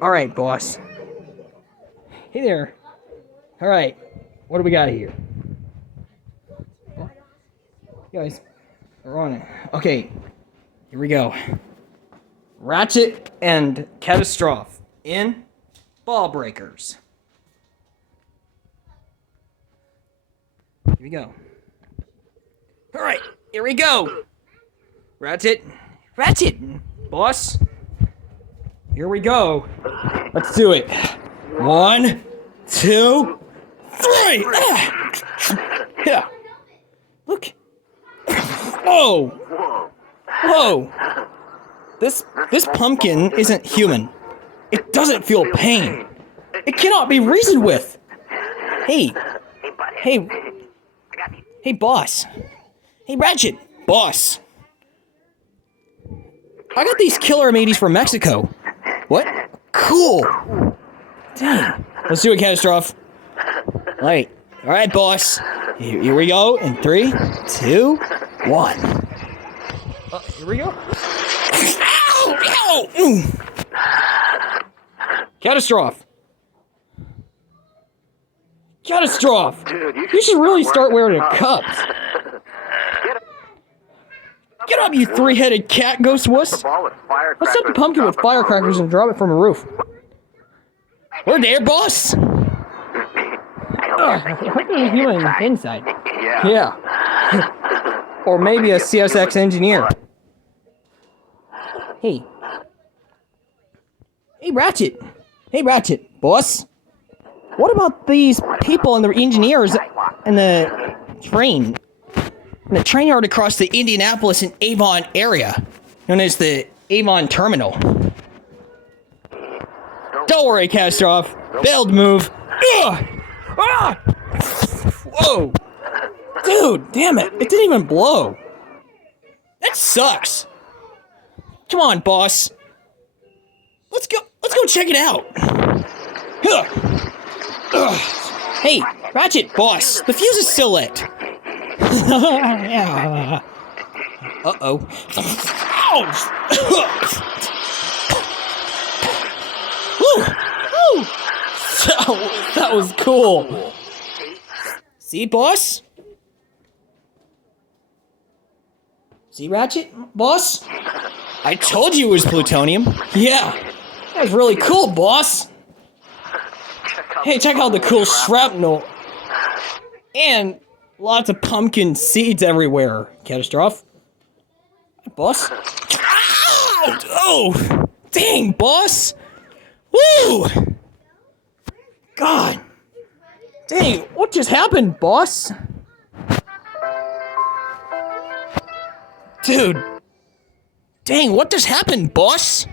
Alright, boss. Hey there. Alright, what do we got here? Guys, we're on it. Okay, here we go. Ratchet and Katastroph in Ball Breakers. Here we go. Alright, here we go. Ratchet, boss. Here we go. Let's do it. 1, 2, 3. Yeah. Look. Whoa. This pumpkin isn't human. It doesn't feel pain. It cannot be reasoned with. Hey, boss. Hey, Ratchet, boss. I got these killer mateys from Mexico. What? Cool. Dang. Let's do it, Katastroph. All right, boss. Here we go. In 3, 2, 1. Here we go. Ow! Katastroph. You should really start wearing a cups. Get up, you three-headed cat, Ghostforce. Let's set the pumpkin with firecrackers and drop it from a roof. We're there, boss. I hope there's a human inside. Yeah. Or maybe a CSX engineer. Hey, Ratchet, boss. What about these people and the engineers and the train? And the train yard across the Indianapolis and Avon area, known as the Avon Terminal. Don't worry, Katastroph. Bailed move. Whoa. Dude, damn it. It didn't even blow. That sucks. Come on, boss. Let's go check it out. Hey, Ratchet, boss. The fuse is still lit. Uh-oh. That was cool. See, boss? See, Ratchet, boss? I told you it was plutonium. Yeah, that was really cool, boss. Hey, check out the cool shrapnel. And lots of pumpkin seeds everywhere, Katastroph. Boss? Ow! Oh! Dang, boss! Woo! God! Dang, what just happened, boss? Dude! Dang, what just happened, boss?